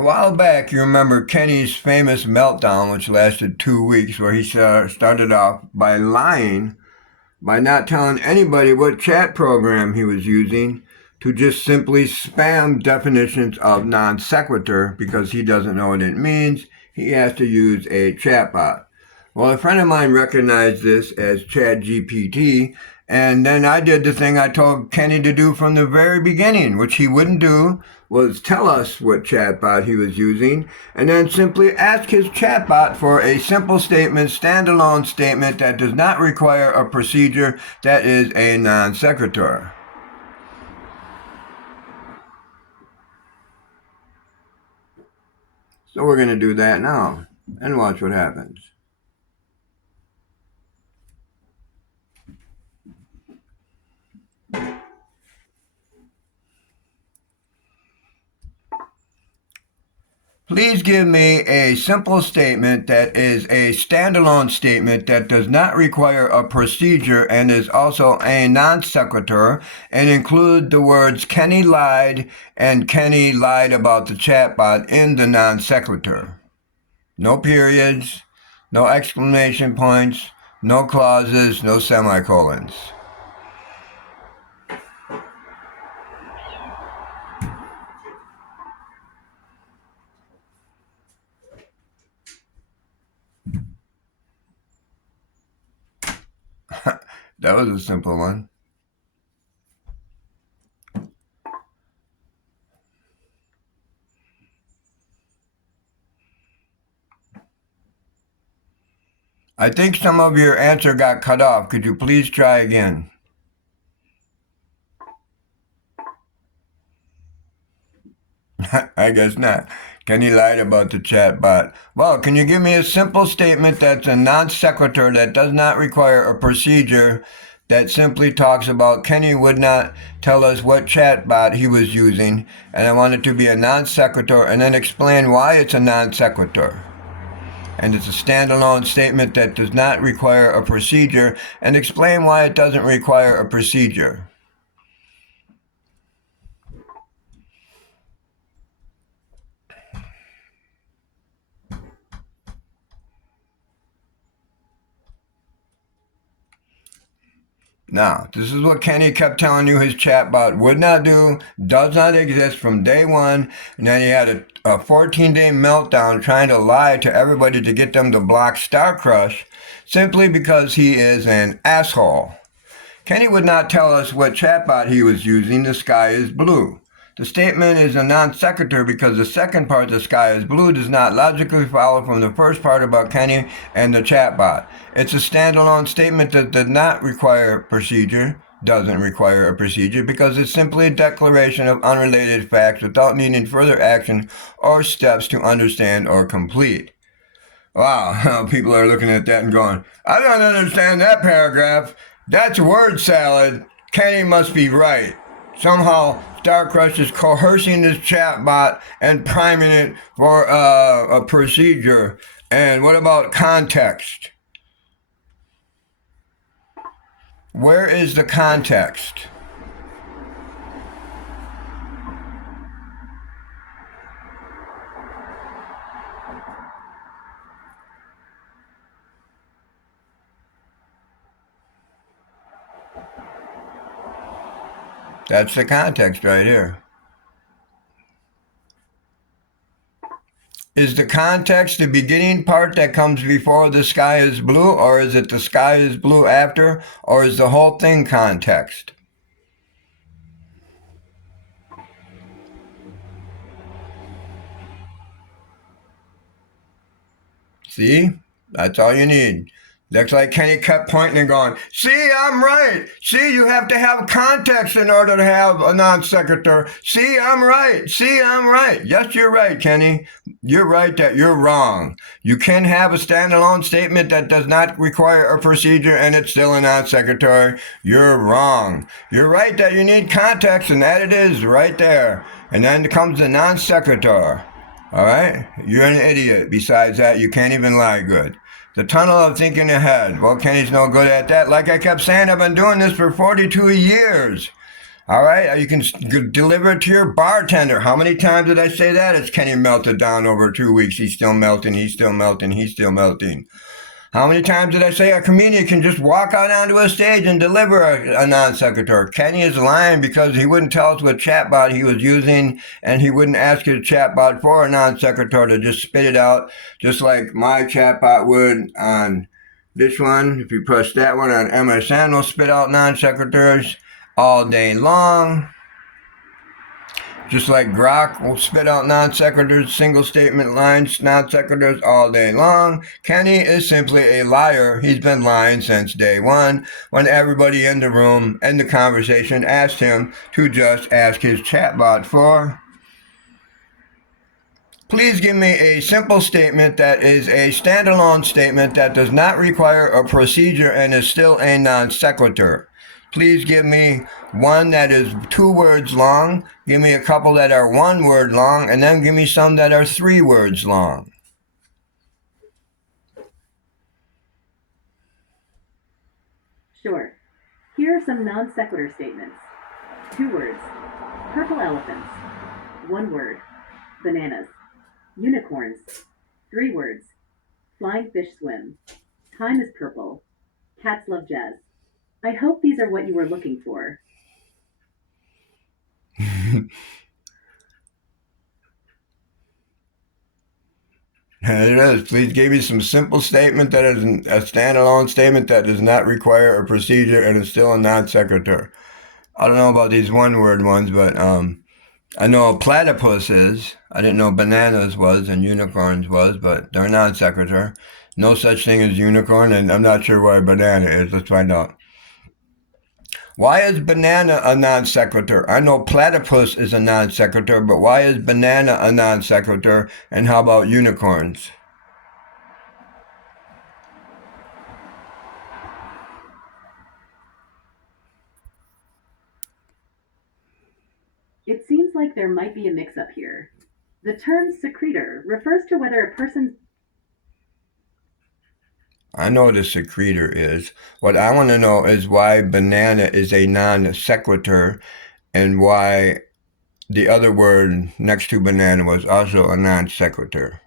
A while back, you remember Kenny's famous meltdown, which lasted 2 weeks, where he started off by lying, by not telling anybody what chat program he was using, to just simply spam definitions of non sequitur because he doesn't know what it means. He has to use a chatbot. Well, a friend of mine recognized this as ChatGPT, and then I did the thing I told Kenny to do from the very beginning, which he wouldn't do, was tell us what chatbot he was using, and then simply ask his chatbot for a simple statement, standalone statement that does not require a procedure that is a non sequitur. So we're going to do that now, and watch what happens. Please give me a simple statement that is a standalone statement that does not require a procedure and is also a non sequitur, and include the words Kenny lied and Kenny lied about the chatbot in the non sequitur. No periods, no exclamation points, no clauses, no semicolons. That was a simple one. I think some of your answer got cut off. Could you please try again? I guess not. Kenny lied about the chatbot. Well, can you give me a simple statement that's a non sequitur that does not require a procedure, that simply talks about Kenny would not tell us what chatbot he was using, and I want it to be a non sequitur, and then explain why it's a non sequitur? And it's a standalone statement that does not require a procedure, and explain why it doesn't require a procedure. Now, this is what Kenny kept telling you his chatbot would not do, does not exist from day one, and then he had a 14-day meltdown trying to lie to everybody to get them to block Star Crush, simply because he is an asshole. Kenny would not tell us what chatbot he was using, the sky is blue. The statement is a non sequitur because the second part, the sky is blue, does not logically follow from the first part about Kenny and the chatbot. It's a standalone statement that does not require a procedure, doesn't require a procedure, because it's simply a declaration of unrelated facts without needing further action or steps to understand or complete. Wow, people are looking at that and going, I don't understand that paragraph. That's word salad. Kenny must be right. Somehow, Star Crush is coercing this chatbot and priming it for a procedure. And what about context? Where is the context? That's the context right here. Is the context the beginning part that comes before the sky is blue, or is it the sky is blue after, or is the whole thing context? See? That's all you need. Looks like Kenny kept pointing and going, see, I'm right. See, you have to have context in order to have a non sequitur. See, I'm right. See, I'm right. Yes, you're right, Kenny. You're right that you're wrong. You can have a standalone statement that does not require a procedure and it's still a non sequitur. You're wrong. You're right that you need context, and that it is right there. And then comes the non sequitur. All right? You're an idiot. Besides that, you can't even lie good. The tunnel of thinking ahead. Well, Kenny's no good at that. Like I kept saying, I've been doing this for 42 years. All right, you can deliver it to your bartender. How many times did I say that? It's Kenny melted down over 2 weeks. He's still melting. He's still melting. He's still melting. How many times did I say a comedian can just walk out onto a stage and deliver a non sequitur? Kenny is lying because he wouldn't tell us what chatbot he was using, and he wouldn't ask his chatbot for a non sequitur to just spit it out, just like my chatbot would on this one. If you press that one on MSN, will spit out non sequiturs all day long. Just like Grok will spit out non sequiturs, single statement lines, non sequiturs all day long. Kenny is simply a liar. He's been lying since day one when everybody in the room and the conversation asked him to just ask his chatbot for. Please give me a simple statement that is a standalone statement that does not require a procedure and is still a non sequitur. Please give me one that is 2 words long, give me a couple that are 1 word long, and then give me some that are 3 words long. Sure. Here are some non sequitur statements. 2 words. Purple elephants. 1 word. Bananas. Unicorns. 3 words. Flying fish swim. Time is purple. Cats love jazz. I hope these are what you were looking for. It is. Please give me some simple statement that is a standalone statement that does not require a procedure and is still a non sequitur. I don't know about these 1 word ones, but I know platypus is. I didn't know bananas was and unicorns was, but they're non sequitur. No such thing as unicorn, and I'm not sure what a banana is. Let's find out. Why is banana a non sequitur? I know platypus is a non sequitur, but why is banana a non sequitur? And how about unicorns? It seems like there might be a mix up here. The term secretor refers to whether a person's. I know what a secretor is. What I want to know is why banana is a non sequitur and why the other word next to banana was also a non sequitur.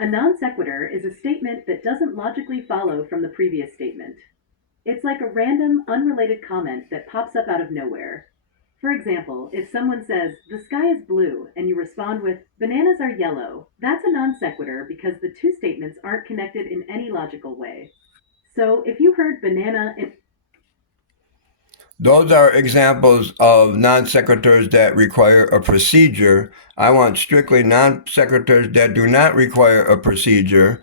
A non sequitur is a statement that doesn't logically follow from the previous statement. It's like a random, unrelated comment that pops up out of nowhere. For example, if someone says, "The sky is blue," and you respond with, "Bananas are yellow," that's a non sequitur because the 2 statements aren't connected in any logical way. So if you heard banana and. Those are examples of non sequiturs that require a procedure. I want strictly non sequiturs that do not require a procedure.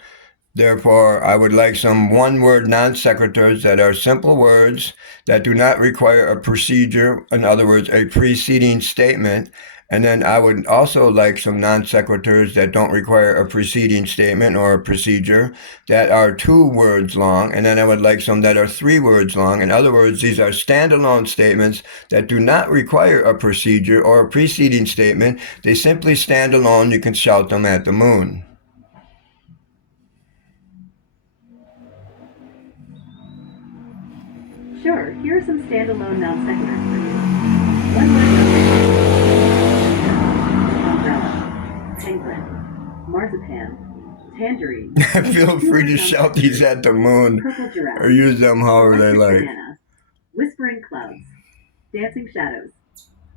Therefore, I would like some 1 word non sequiturs that are simple words that do not require a procedure, in other words, a preceding statement. And then I would also like some non sequiturs that don't require a preceding statement or a procedure that are 2 words long. And then I would like some that are 3 words long. In other words, these are standalone statements that do not require a procedure or a preceding statement. They simply stand alone. You can shout them at the moon. Sure, here are some standalone non sequiturs for you. 1 word umbrella, penguin, marzipan, tangerine. Feel 2 free word to non shout these sequiturs. at the moon Purple or giraffe, use them however they electric like. banana, whispering clouds, dancing shadows,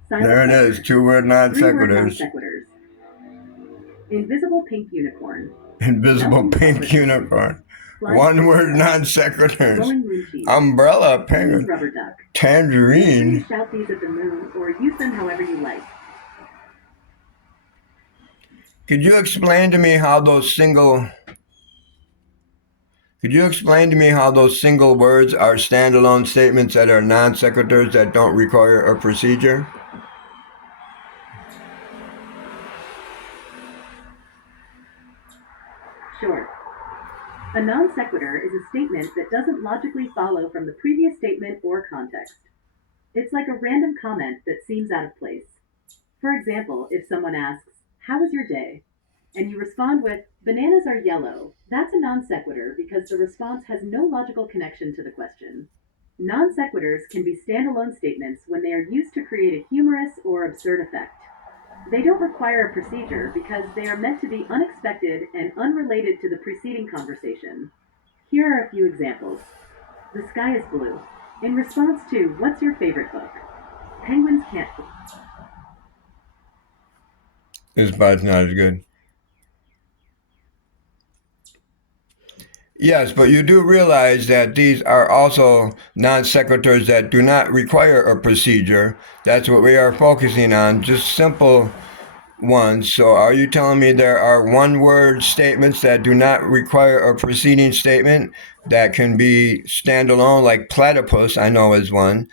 silent There it is, thunder. 2 word non 3 word non sequiturs. sequiturs. Invisible pink unicorn, Invisible melting pink chocolate cake, unicorn. flying 1 fish word swim, non sequiturs. glowing moon cheese, Umbrella Chinese penguin. rubber duck. Feel free Tangerine. to shout these at the moon or use them however you like. Could you explain to me how those single words are standalone statements that are non sequiturs that don't require a procedure? Sure. A non sequitur is a statement that doesn't logically follow from the previous statement or context. It's like a random comment that seems out of place. For example, if someone asks, "How was your day?" and you respond with, "Bananas are yellow." That's a non sequitur because the response has no logical connection to the question. Non sequiturs can be standalone statements when they are used to create a humorous or absurd effect. They don't require a procedure because they are meant to be unexpected and unrelated to the preceding conversation. Here are a few examples. The sky is blue. In response to, "What's your favorite book?" Penguins can't. This part's not as good. Yes, but you do realize that these are also non sequiturs that do not require a procedure. That's what we are focusing on, just simple ones. So, are you telling me there are one word statements that do not require a preceding statement that can be standalone, like platypus, I know is one?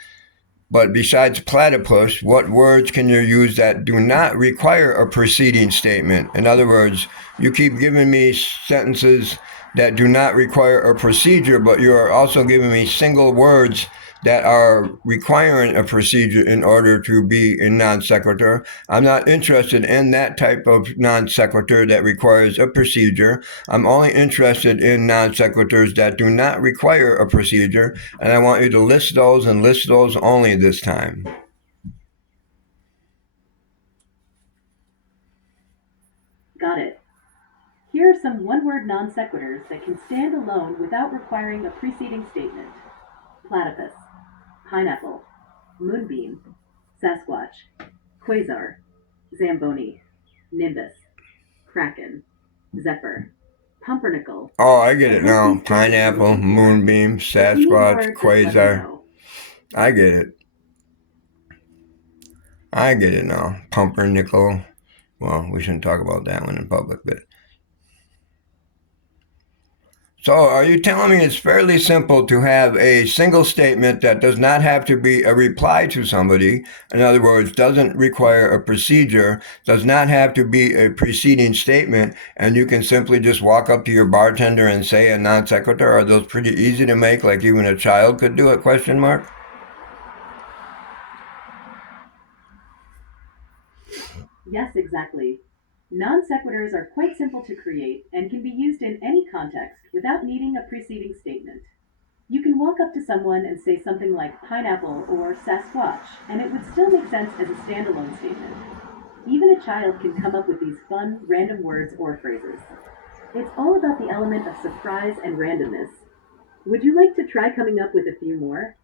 But besides platypus, what words can you use that do not require a preceding statement? In other words, you keep giving me sentences that do not require a procedure, but you are also giving me single words that are requiring a procedure in order to be a non sequitur. I'm not interested in that type of non sequitur that requires a procedure. I'm only interested in non sequiturs that do not require a procedure, and I want you to list those and list those only this time. Got it. Here are some one word non sequiturs that can stand alone without requiring a preceding statement: platypus, pineapple, moonbeam, Sasquatch, quasar, zamboni, nimbus, kraken, zephyr, pumpernickel. Oh, I get I've it left now. these places Pineapple, listed here. moonbeam, If you need Sasquatch, more, just let me quasar. know. I get it. I get it now. Pumpernickel. Well, we shouldn't talk about that one in public, but. So, are you telling me it's fairly simple to have a single statement that does not have to be a reply to somebody? In other words, doesn't require a procedure, does not have to be a preceding statement, and you can simply just walk up to your bartender and say a non sequitur? Are those pretty easy to make, like even a child could do it? Question mark. Yes, exactly. Non sequiturs are quite simple to create and can be used in any context without needing a preceding statement. You can walk up to someone and say something like pineapple or Sasquatch, and it would still make sense as a standalone statement. Even a child can come up with these fun, random words or phrases. It's all about the element of surprise and randomness. Would you like to try coming up with a few more?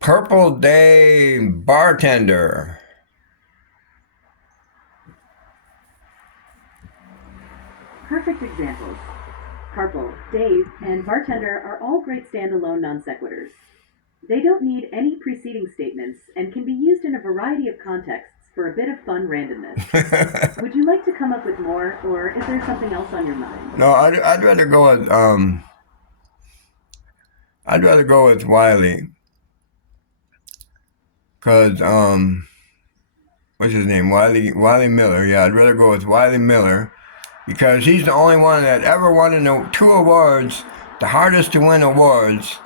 Purple Day bartender. Perfect examples. Purple, Dave, and bartender are all great standalone non sequiturs. They don't need any preceding statements and can be used in a variety of contexts for a bit of fun randomness. Would you like to come up with more, or is there something else on your mind? No, I'd rather go with I'd rather go with Wiley, cause what's his name? Wiley Miller. Yeah, I'd rather go with Wiley Miller because he's the only one that ever won in the two awards, the hardest to win awards,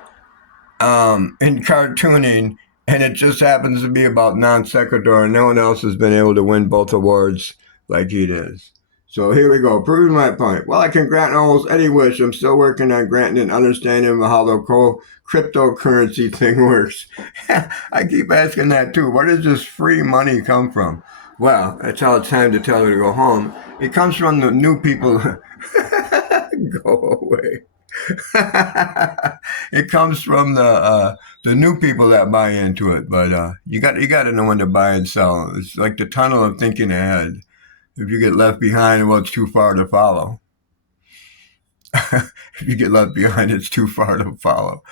in cartooning, and it just happens to be about non sequitur, and no one else has been able to win both awards like he does. So here we go, proving my point. Well, I can grant almost any wish. I'm still working on granting an understanding of how the cryptocurrency thing works. I keep asking that too. Where does this free money come from? Well, that's how it's time to tell her to go home. It comes from the new people. Go away. It comes from the new people that buy into it, but you got to know when to buy and sell. It's like the tunnel of thinking ahead. If you get left behind, well, it's too far to follow. If you get left behind, it's too far to follow.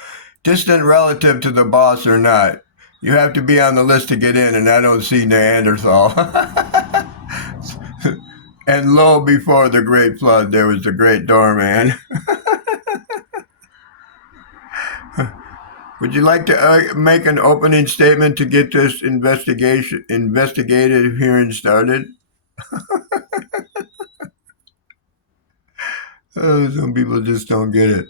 Distant relative to the boss or not, you have to be on the list to get in, and I don't see Neanderthal. And lo, before the great flood, there was the great doorman. Would you like to make an opening statement to get this investigative hearing started? Some people just don't get it.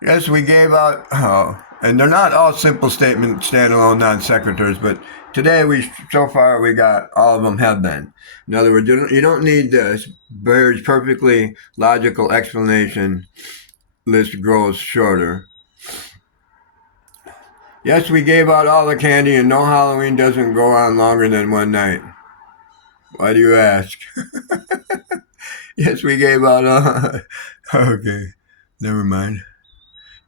Yes, we gave out. Oh, And they're not all simple statement, standalone non sequiturs, but today so far we got all of them have been. In other words, you don't need this. Bear's perfectly logical explanation list grows shorter. Yes, we gave out all the candy, and no, Halloween doesn't go on longer than one night. Why do you ask? Yes, we gave out all. Okay, never mind.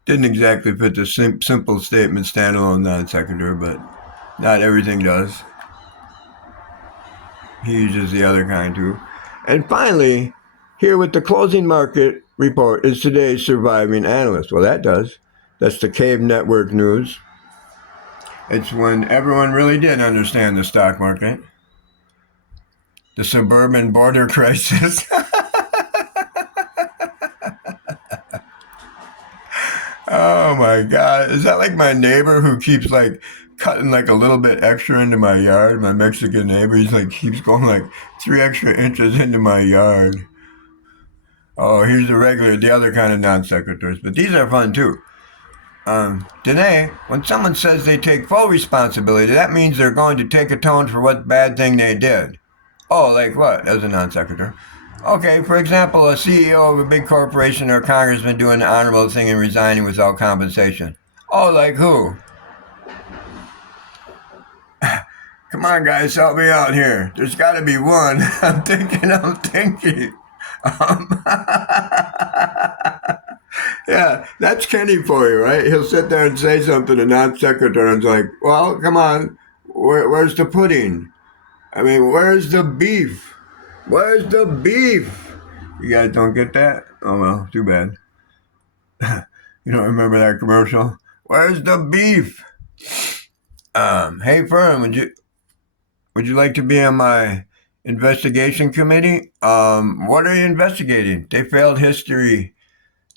Didn't exactly fit the simple statement standalone non sequitur, but not everything does. He uses the other kind too. And finally, here with the closing market report is today's surviving analyst. Well, that does. That's the Cave Network news. It's when everyone really did understand the stock market. The suburban border crisis. Oh my God. Is that like my neighbor who keeps like cutting like a little bit extra into my yard? My Mexican neighbor, he's like keeps going like 3 extra inches into my yard. Oh, here's the other kind of non sequiturs, but these are fun too. Danae, when someone says they take full responsibility, that means they're going to take atone for what bad thing they did. Oh, like what? As a non sequitur. Okay, for example, a CEO of a big corporation or congressman doing the honorable thing and resigning without compensation. Oh, like who? Come on, guys, help me out here. There's got to be one. I'm thinking. Um, yeah, that's Kenny for you, right? He'll sit there and say something to non-secretary and it's like, well, come on, where's the pudding? I mean, where's the beef? Where's the beef? You guys don't get that? Oh, well, too bad. You don't remember that commercial? Where's the beef? Hey, Fern, would you like to be on my investigation committee? What are you investigating? The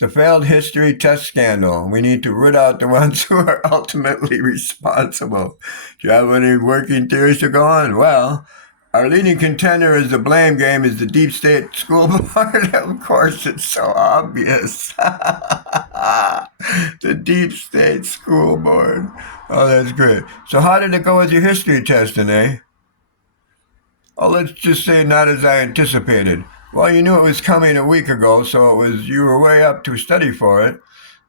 failed history test scandal. We need to root out the ones who are ultimately responsible. Do you have any working theories to go on? Well, our leading contender is the blame game is the deep state school board. Of course, it's so obvious. The deep state school board. Oh, that's great. So how did it go with your history testing, eh? Oh, let's just say not as I anticipated. Well, you knew it was coming a week ago, so you were way up to study for it.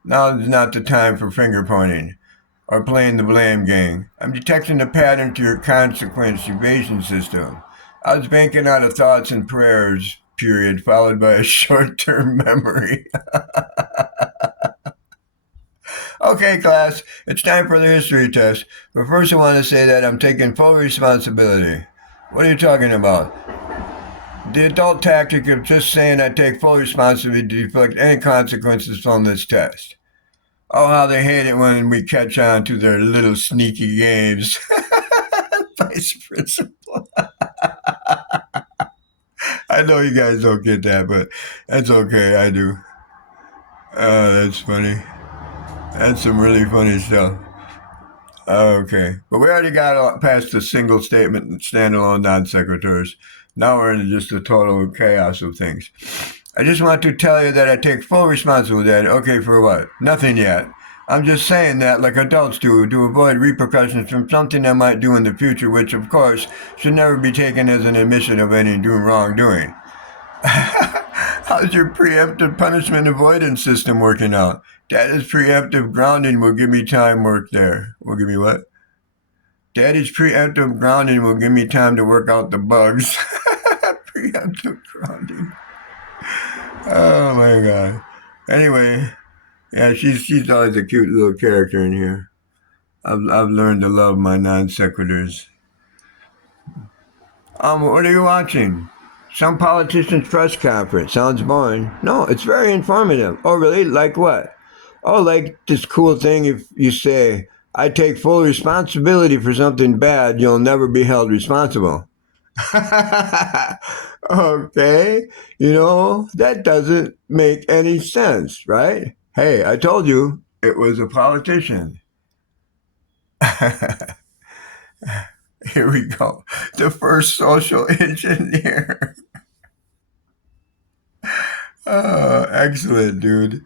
Now is not the time for finger pointing or playing the blame game. I'm detecting a pattern to your consequence evasion system. I was banking on a thoughts and prayers period followed by a short-term memory. Okay, class, it's time for the history test. But first, I want to say that I'm taking full responsibility. What are you talking about? The adult tactic of just saying I take full responsibility to deflect any consequences from this test. Oh, how they hate it when we catch on to their little sneaky games. Vice principal. I know you guys don't get that, but that's okay. I do. Oh, that's funny. That's some really funny stuff. Okay, but we already got past the single statement and standalone non sequiturs. Now we're into just the total chaos of things. I just want to tell you that I take full responsibility. Okay, for what? Nothing yet. I'm just saying that, like adults do, to avoid repercussions from something I might do in the future, which, of course, should never be taken as an admission of any wrongdoing. How's your preemptive punishment avoidance system working out? Daddy's preemptive grounding will give me time work there. Will give me what? Daddy's preemptive grounding will give me time to work out the bugs. Preemptive grounding. Oh my god. Anyway, yeah, she's always a cute little character in here. I've learned to love my non sequiturs. What are you watching? Some politician's press conference. Sounds boring. No, it's very informative. Oh, really? Like what? Oh, like this cool thing if you say, I take full responsibility for something bad, you'll never be held responsible. Okay, that doesn't make any sense, right? Hey, I told you it was a politician. Here we go. The first social engineer. Oh, excellent, dude.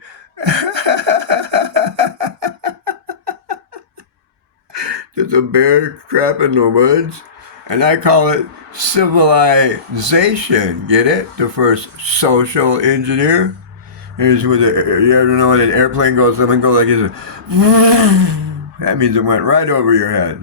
There's a bear trap in the woods, and I call it civilization. Get it? The first social engineer. Here's where you ever know when an airplane goes, something goes like this. That means it went right over your head.